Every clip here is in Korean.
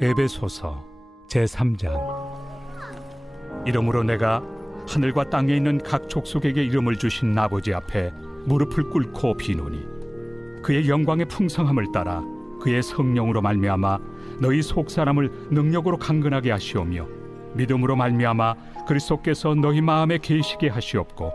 에베소서 제3장. 이러므로 내가 하늘과 땅에 있는 각 족속에게 이름을 주신 아버지 앞에 무릎을 꿇고 비노니, 그의 영광의 풍성함을 따라 그의 성령으로 말미암아 너희 속사람을 능력으로 강건하게 하시오며, 믿음으로 말미암아 그리스도께서 너희 마음에 계시게 하시옵고,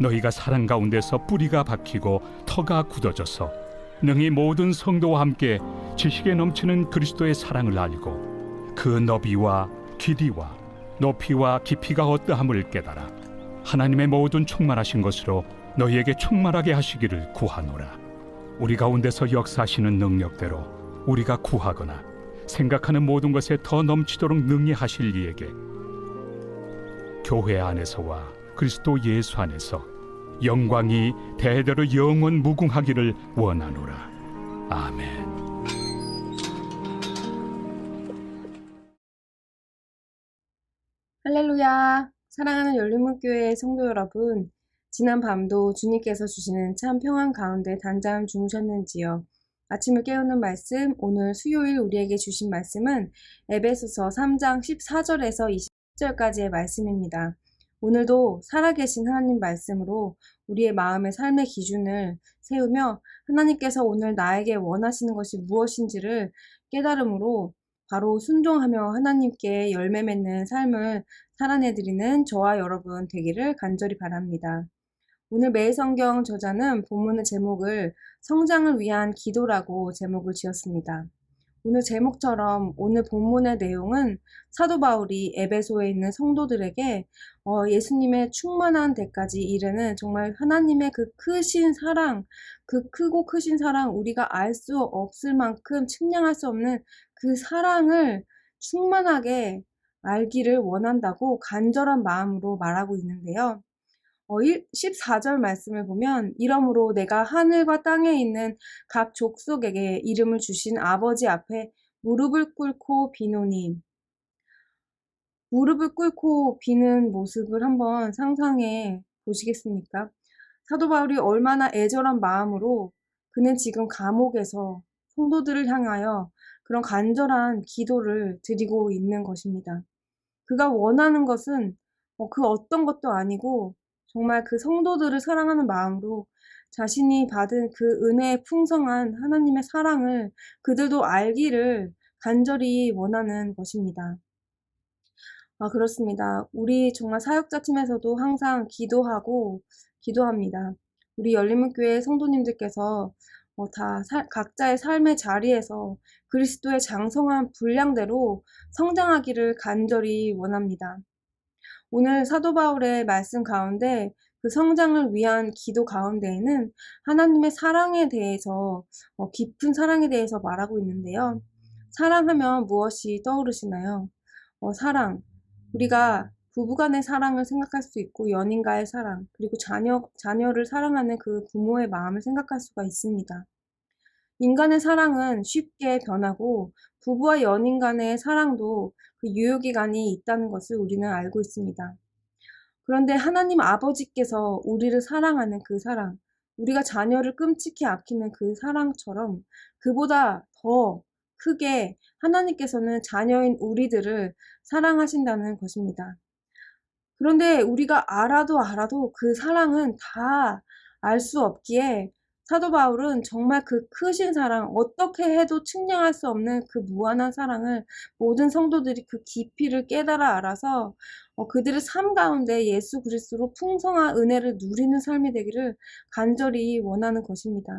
너희가 사랑 가운데서 뿌리가 박히고 터가 굳어져서 능히 모든 성도와 함께 지식에 넘치는 그리스도의 사랑을 알고 그 너비와 길이와 높이와 깊이가 어떠함을 깨달아 하나님의 모든 충만하신 것으로 너희에게 충만하게 하시기를 구하노라. 우리 가운데서 역사하시는 능력대로 우리가 구하거나 생각하는 모든 것에 더 넘치도록 능히 하실 이에게 교회 안에서와 그리스도 예수 안에서 영광이 대대로 영원 무궁하기를 원하노라. 아멘. 할렐루야! 사랑하는 열린문교회 성도 여러분, 지난 밤도 주님께서 주시는 참 평안 가운데 단잠 주무셨는지요? 아침을 깨우는 말씀, 오늘 수요일 우리에게 주신 말씀은 에베소서 3장 14절에서 20절까지의 말씀입니다. 오늘도 살아계신 하나님 말씀으로 우리의 마음의 삶의 기준을 세우며 하나님께서 오늘 나에게 원하시는 것이 무엇인지를 깨달음으로 바로 순종하며 하나님께 열매 맺는 삶을 살아내드리는 저와 여러분 되기를 간절히 바랍니다. 오늘 매일성경 저자는 본문의 제목을 성장을 위한 기도라고 제목을 지었습니다. 오늘 제목처럼 오늘 본문의 내용은 사도 바울이 에베소에 있는 성도들에게 예수님의 충만한 데까지 이르는 정말 하나님의 그 크신 사랑, 그 크고 크신 사랑, 우리가 알 수 없을 만큼 측량할 수 없는 그 사랑을 충만하게 알기를 원한다고 간절한 마음으로 말하고 있는데요. 14절 말씀을 보면, 이러므로 내가 하늘과 땅에 있는 각 족속에게 이름을 주신 아버지 앞에 무릎을 꿇고 비노니, 무릎을 꿇고 비는 모습을 한번 상상해 보시겠습니까? 사도 바울이 얼마나 애절한 마음으로 그는 지금 감옥에서 성도들을 향하여 그런 간절한 기도를 드리고 있는 것입니다. 그가 원하는 것은 그 어떤 것도 아니고 정말 그 성도들을 사랑하는 마음으로 자신이 받은 그 은혜의 풍성한 하나님의 사랑을 그들도 알기를 간절히 원하는 것입니다. 그렇습니다. 우리 정말 사역자 팀에서도 항상 기도합니다. 우리 열린문교회 성도님들께서 각자의 삶의 자리에서 그리스도의 장성한 분량대로 성장하기를 간절히 원합니다. 오늘 사도 바울의 말씀 가운데 그 성장을 위한 기도 가운데에는 하나님의 사랑에 대해서, 깊은 사랑에 대해서 말하고 있는데요. 사랑하면 무엇이 떠오르시나요? 사랑. 우리가 부부간의 사랑을 생각할 수 있고, 연인과의 사랑, 그리고 자녀를 사랑하는 그 부모의 마음을 생각할 수가 있습니다. 인간의 사랑은 쉽게 변하고 부부와 연인 간의 사랑도 그 유효기간이 있다는 것을 우리는 알고 있습니다. 그런데 하나님 아버지께서 우리를 사랑하는 그 사랑, 우리가 자녀를 끔찍히 아끼는 그 사랑처럼 그보다 더 크게 하나님께서는 자녀인 우리들을 사랑하신다는 것입니다. 그런데 우리가 알아도 그 사랑은 다 알 수 없기에 사도 바울은 정말 그 크신 사랑, 어떻게 해도 측량할 수 없는 그 무한한 사랑을 모든 성도들이 그 깊이를 깨달아 알아서 그들의 삶 가운데 예수 그리스도로 풍성한 은혜를 누리는 삶이 되기를 간절히 원하는 것입니다.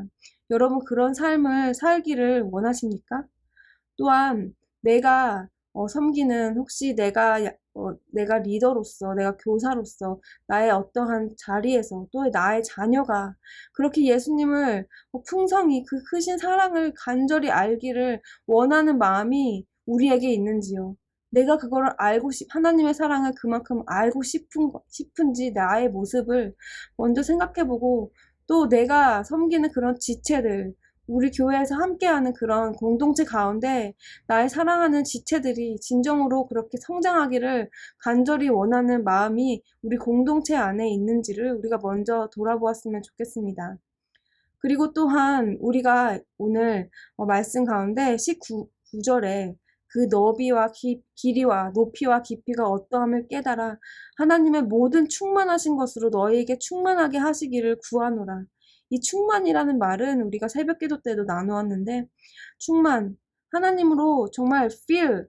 여러분, 그런 삶을 살기를 원하십니까? 또한 내가 섬기는, 혹시 내가 리더로서, 내가 교사로서 나의 어떠한 자리에서 또 나의 자녀가 그렇게 예수님을 풍성히 그 크신 사랑을 간절히 알기를 원하는 마음이 우리에게 있는지요? 내가 그거를 하나님의 사랑을 그만큼 알고 싶은지 나의 모습을 먼저 생각해보고, 또 내가 섬기는 그런 지체들, 우리 교회에서 함께하는 그런 공동체 가운데 나의 사랑하는 지체들이 진정으로 그렇게 성장하기를 간절히 원하는 마음이 우리 공동체 안에 있는지를 우리가 먼저 돌아보았으면 좋겠습니다. 그리고 또한 우리가 오늘 말씀 가운데 19절에 그 너비와 길이와 높이와 깊이가 어떠함을 깨달아 하나님의 모든 충만하신 것으로 너희에게 충만하게 하시기를 구하노라. 이 충만이라는 말은 우리가 새벽기도 때도 나누었는데 충만, 하나님으로 정말 fill,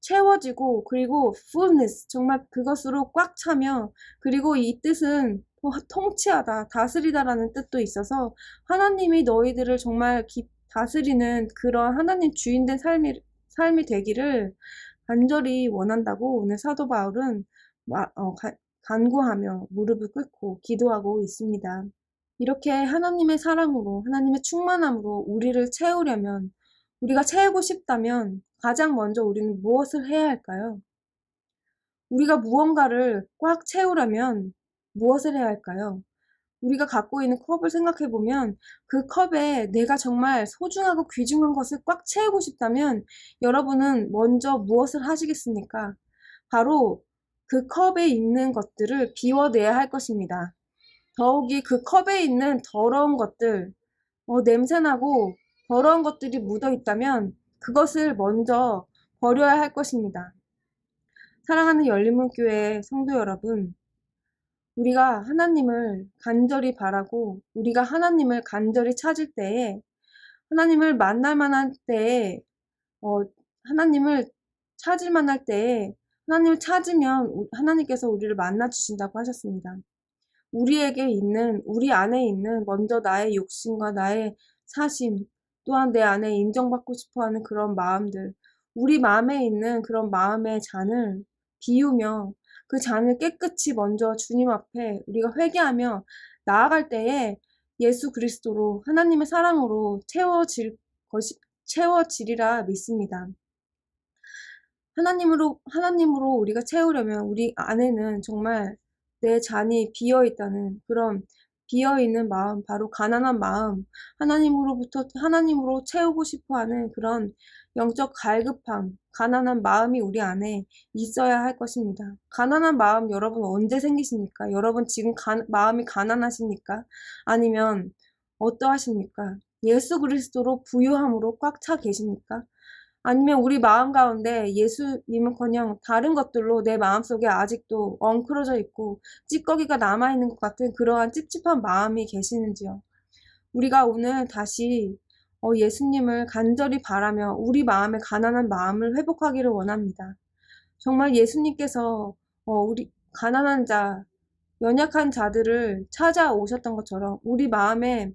채워지고 그리고 fullness, 정말 그것으로 꽉 차며 그리고 이 뜻은 통치하다, 다스리다라는 뜻도 있어서 하나님이 너희들을 정말 다스리는 그런 하나님 주인된 삶이 되기를 간절히 원한다고 오늘 사도 바울은 간구하며 무릎을 꿇고 기도하고 있습니다. 이렇게 하나님의 사랑으로, 하나님의 충만함으로 우리를 채우려면, 우리가 채우고 싶다면 가장 먼저 우리는 무엇을 해야 할까요? 우리가 무언가를 꽉 채우려면 무엇을 해야 할까요? 우리가 갖고 있는 컵을 생각해 보면 그 컵에 내가 정말 소중하고 귀중한 것을 꽉 채우고 싶다면 여러분은 먼저 무엇을 하시겠습니까? 바로 그 컵에 있는 것들을 비워내야 할 것입니다. 더욱이 그 컵에 있는 더러운 것들, 냄새나고 더러운 것들이 묻어 있다면 그것을 먼저 버려야 할 것입니다. 사랑하는 열린문교회 성도 여러분, 우리가 하나님을 간절히 바라고 우리가 하나님을 간절히 찾을 때에 하나님을 만날 만한 때에 하나님을 찾을 만할 때에 하나님을 찾으면 하나님께서 우리를 만나 주신다고 하셨습니다. 우리 안에 있는 먼저 나의 욕심과 나의 사심, 또한 내 안에 인정받고 싶어하는 그런 마음들, 우리 마음에 있는 그런 마음의 잔을 비우며 그 잔을 깨끗이 먼저 주님 앞에 우리가 회개하며 나아갈 때에 예수 그리스도로 하나님의 사랑으로 채워지리라 믿습니다. 하나님으로 우리가 채우려면 우리 안에는 정말 내 잔이 비어있다는 그런 비어있는 마음, 바로 가난한 마음, 하나님으로 채우고 싶어 하는 그런 영적 갈급함, 가난한 마음이 우리 안에 있어야 할 것입니다. 가난한 마음 여러분 언제 생기십니까? 여러분 지금 마음이 가난하십니까? 아니면 어떠하십니까? 예수 그리스도로 부유함으로 꽉 차 계십니까? 아니면 우리 마음 가운데 예수님은커녕 다른 것들로 내 마음속에 아직도 엉클어져 있고 찌꺼기가 남아있는 것 같은 그러한 찝찝한 마음이 계시는지요? 우리가 오늘 다시 예수님을 간절히 바라며 우리 마음의 가난한 마음을 회복하기를 원합니다. 정말 예수님께서 우리 가난한 자, 연약한 자들을 찾아오셨던 것처럼 우리 마음에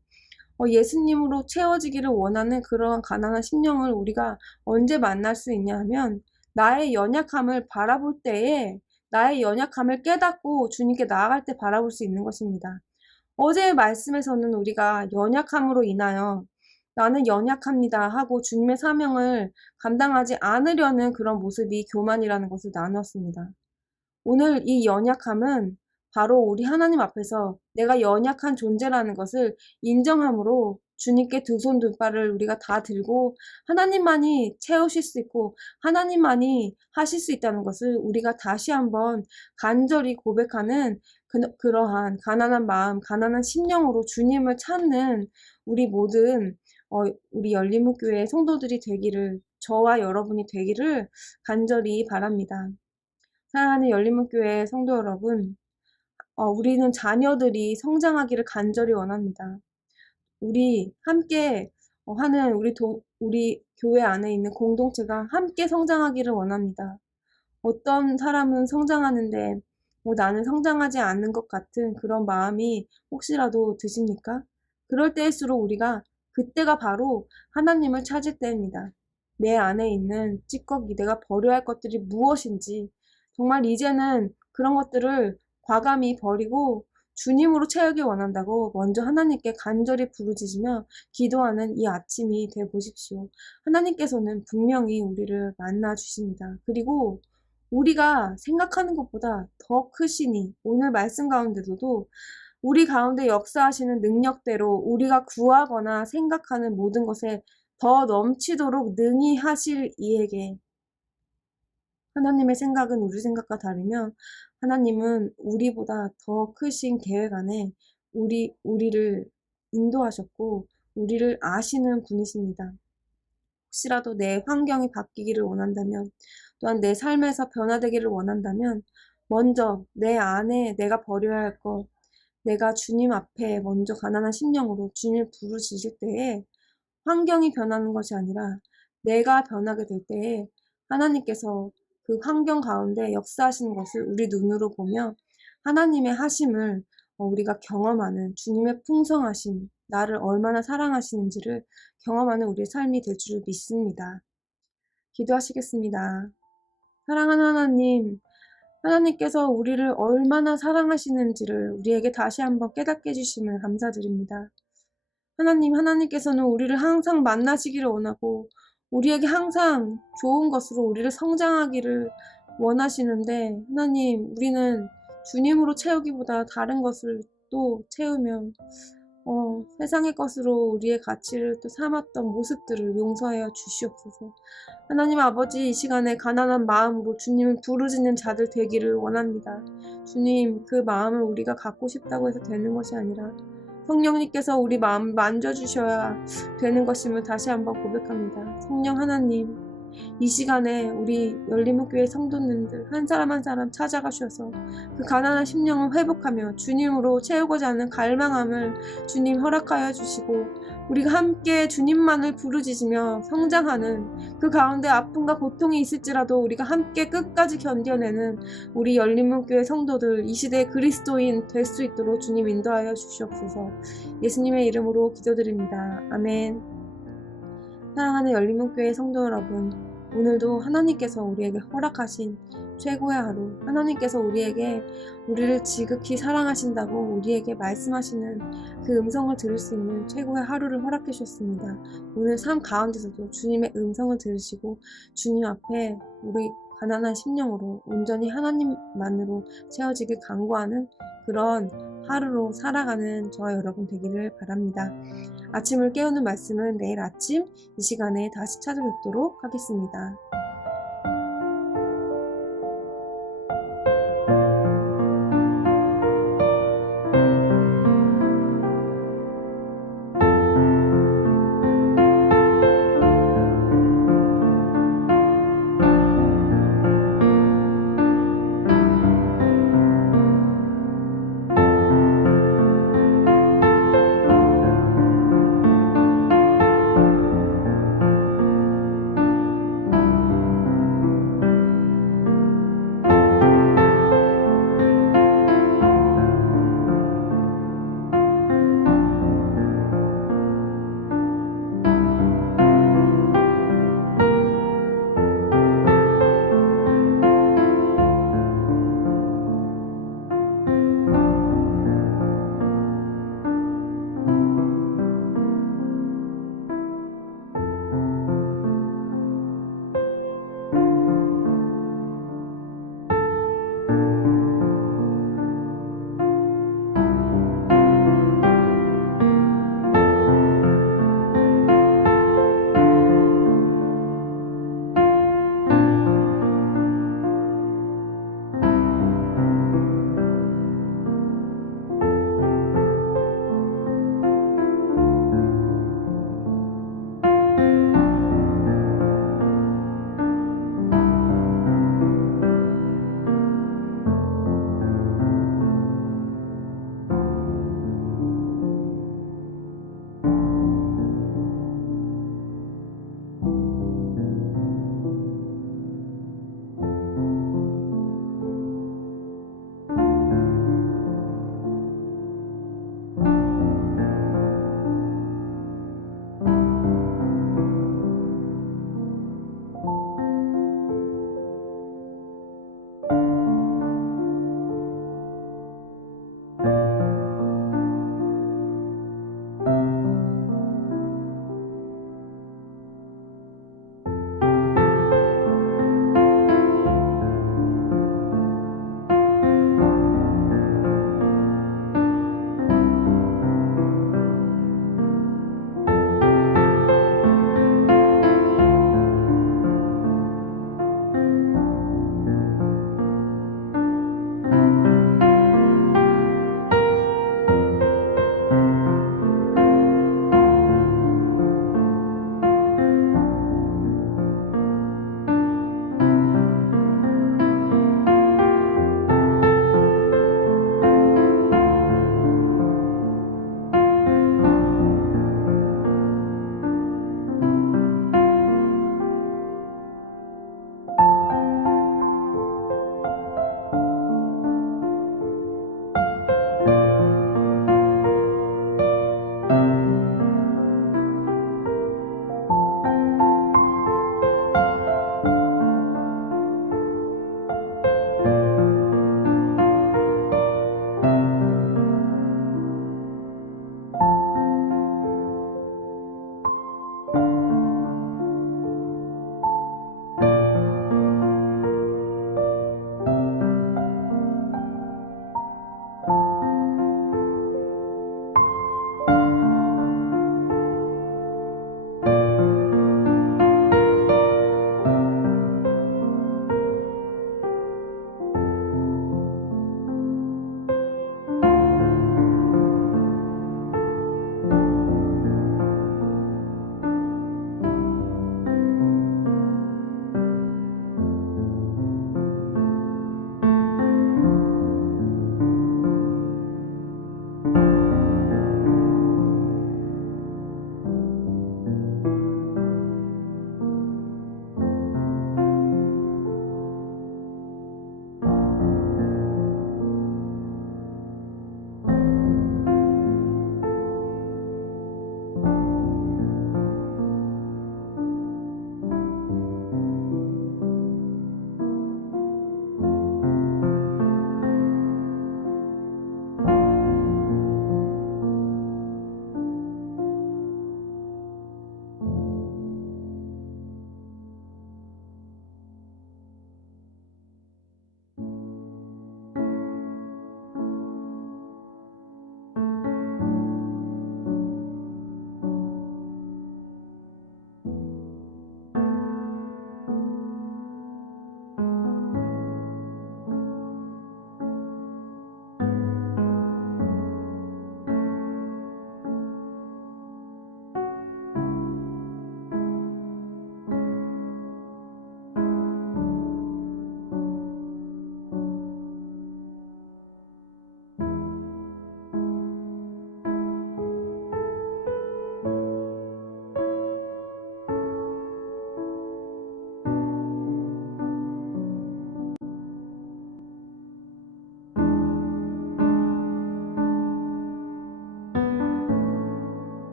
예수님으로 채워지기를 원하는 그러한 가난한 심령을 우리가 언제 만날 수 있냐 하면 나의 연약함을 바라볼 때에 나의 연약함을 깨닫고 주님께 나아갈 때 바라볼 수 있는 것입니다. 어제의 말씀에서는 우리가 연약함으로 인하여 나는 연약합니다 하고 주님의 사명을 감당하지 않으려는 그런 모습이 교만이라는 것을 나눴습니다. 오늘 이 연약함은 바로 우리 하나님 앞에서 내가 연약한 존재라는 것을 인정함으로 주님께 두 손 두 발을 우리가 다 들고 하나님만이 채우실 수 있고 하나님만이 하실 수 있다는 것을 우리가 다시 한번 간절히 고백하는 그러한 가난한 마음, 가난한 심령으로 주님을 찾는 우리 모든 우리 열린문교회 성도들이 되기를, 저와 여러분이 되기를 간절히 바랍니다. 사랑하는 열린문교회 성도 여러분, 우리는 자녀들이 성장하기를 간절히 원합니다. 우리 함께 하는 우리 교회 안에 있는 공동체가 함께 성장하기를 원합니다. 어떤 사람은 성장하는데 나는 성장하지 않는 것 같은 그런 마음이 혹시라도 드십니까? 그럴 때일수록 우리가 그때가 바로 하나님을 찾을 때입니다. 내 안에 있는 찌꺼기, 내가 버려야 할 것들이 무엇인지 정말 이제는 그런 것들을 과감히 버리고 주님으로 채우길 원한다고 먼저 하나님께 간절히 부르짖으며 기도하는 이 아침이 되어보십시오. 하나님께서는 분명히 우리를 만나 주십니다. 그리고 우리가 생각하는 것보다 더 크시니 오늘 말씀 가운데서도 우리 가운데 역사하시는 능력대로 우리가 구하거나 생각하는 모든 것에 더 넘치도록 능히 하실 이에게, 하나님의 생각은 우리 생각과 다르며 하나님은 우리보다 더 크신 계획 안에 우리를 인도하셨고 우리를 아시는 분이십니다. 혹시라도 내 환경이 바뀌기를 원한다면, 또한 내 삶에서 변화되기를 원한다면, 먼저 내 안에 내가 버려야 할 것, 내가 주님 앞에 먼저 가난한 심령으로 주님을 부르짖을 때에 환경이 변하는 것이 아니라 내가 변하게 될 때에 하나님께서 그 환경 가운데 역사하시는 것을 우리 눈으로 보며 하나님의 하심을 우리가 경험하는 주님의 풍성하심, 나를 얼마나 사랑하시는지를 경험하는 우리의 삶이 될 줄 믿습니다. 기도하시겠습니다. 사랑하는 하나님, 하나님께서 우리를 얼마나 사랑하시는지를 우리에게 다시 한번 깨닫게 해주심을 감사드립니다. 하나님께서는 우리를 항상 만나시기를 원하고 우리에게 항상 좋은 것으로 우리를 성장하기를 원하시는데 하나님, 우리는 주님으로 채우기보다 다른 것을 또 채우며 세상의 것으로 우리의 가치를 또 삼았던 모습들을 용서하여 주시옵소서. 하나님 아버지, 이 시간에 가난한 마음으로 주님을 부르짖는 자들 되기를 원합니다. 주님, 그 마음을 우리가 갖고 싶다고 해서 되는 것이 아니라 성령님께서 우리 마음을 만져주셔야 되는 것임을 다시 한번 고백합니다. 성령 하나님, 이 시간에 우리 열린문교회 성도님들 한 사람 한 사람 찾아가 주셔서 그 가난한 심령을 회복하며 주님으로 채우고자 하는 갈망함을 주님 허락하여 주시고 우리가 함께 주님만을 부르짖으며 성장하는 그 가운데 아픔과 고통이 있을지라도 우리가 함께 끝까지 견뎌내는 우리 열린문교회 성도들 이 시대의 그리스도인 될 수 있도록 주님 인도하여 주시옵소서. 예수님의 이름으로 기도드립니다. 아멘. 사랑하는 열린문교회 성도 여러분, 오늘도 하나님께서 우리에게 허락하신 최고의 하루, 하나님께서 우리를 지극히 사랑하신다고 우리에게 말씀하시는 그 음성을 들을 수 있는 최고의 하루를 허락해 주셨습니다. 오늘 삶 가운데서도 주님의 음성을 들으시고 주님 앞에 우리 가난한 심령으로 온전히 하나님만으로 채워지길 간구하는 그런 하루로 살아가는 저와 여러분 되기를 바랍니다. 아침을 깨우는 말씀은 내일 아침 이 시간에 다시 찾아뵙도록 하겠습니다.